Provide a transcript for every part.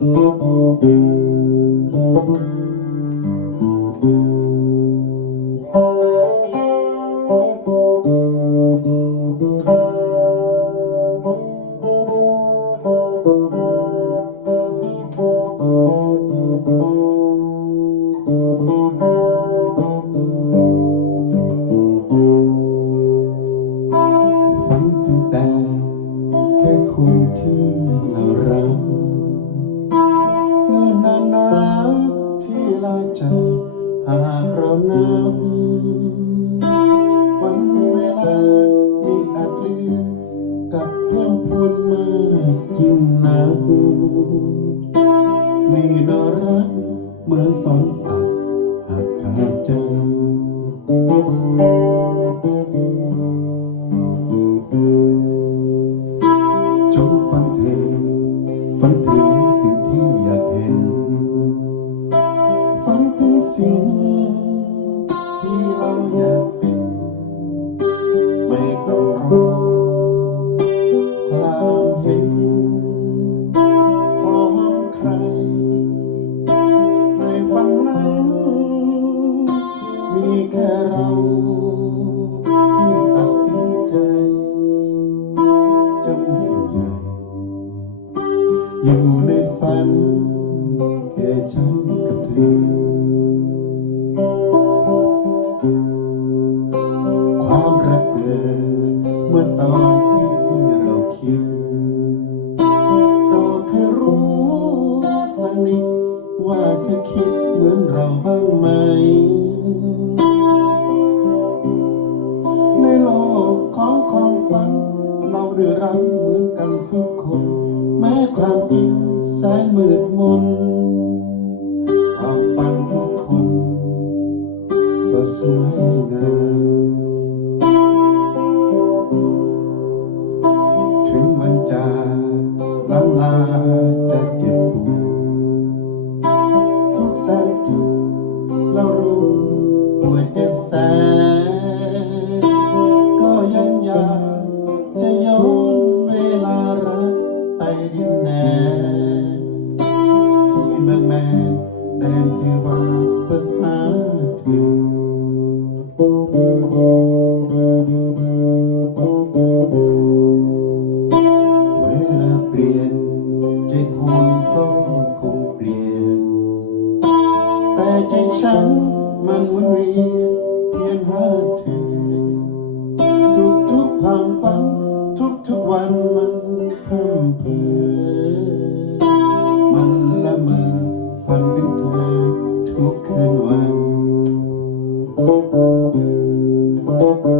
ฝั วันเวลามีอาจเลือนกับเพิ่มพูนมากยิ่งนักมีน่ารักเมื่อสอนอัดหักขาดใจจงฝันเธอฝันถึงสิ่งที่อยากเห็น ฝันถึงสิ่ง ฝันนั้น มีแค่เราที่ตัดสินใจจำยิ่งใหญ่อยู่ในฝันแค่ฉันกับเธอ ความรักเกิดเมื่อตอนที่เราคิด เราเคยรู้สนิทว่าเธอคิด เราบ้างไหม ในโลกของความฝัน เราเดือดร้อนเหมือนกันทุกคน แม้ความจริงแสนมืดมน มืองแมนแดนเทวาเปิดหาเธอเวลาเปลี่ยนใจคุณก็คงเปลี่ยน แต่ใจฉันมันหมุนเวียนเพียงหาเธอ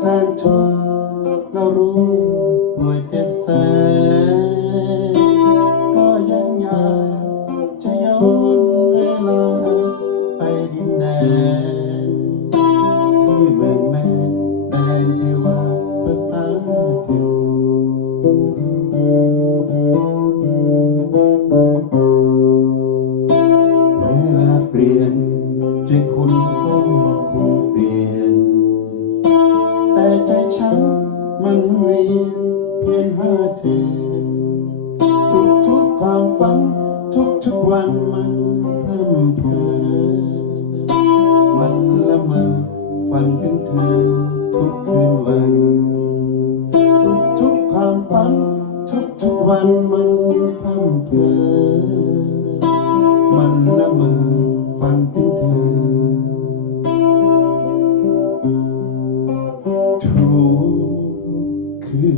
แสนทุกข์เรารู้ป่วยเจ็บแสนก็ยังอยากจะย้อนเวลารักไปดินแดนที่เมืองแม่แดนที่ว่าเปิดตาเธอเวลาเปลี่ยนใจคุณ ยหาเธอ ทุกทุกความฝัน ทุกทุกวันมันพร่ำเพอมันละเมอฝันถึงเธอ ทุกคืนวัน ทุกทุกความฝัน ทุกทุกวันมันพร่ำเพอมันละเมอฝันถึงเธอ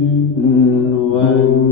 one.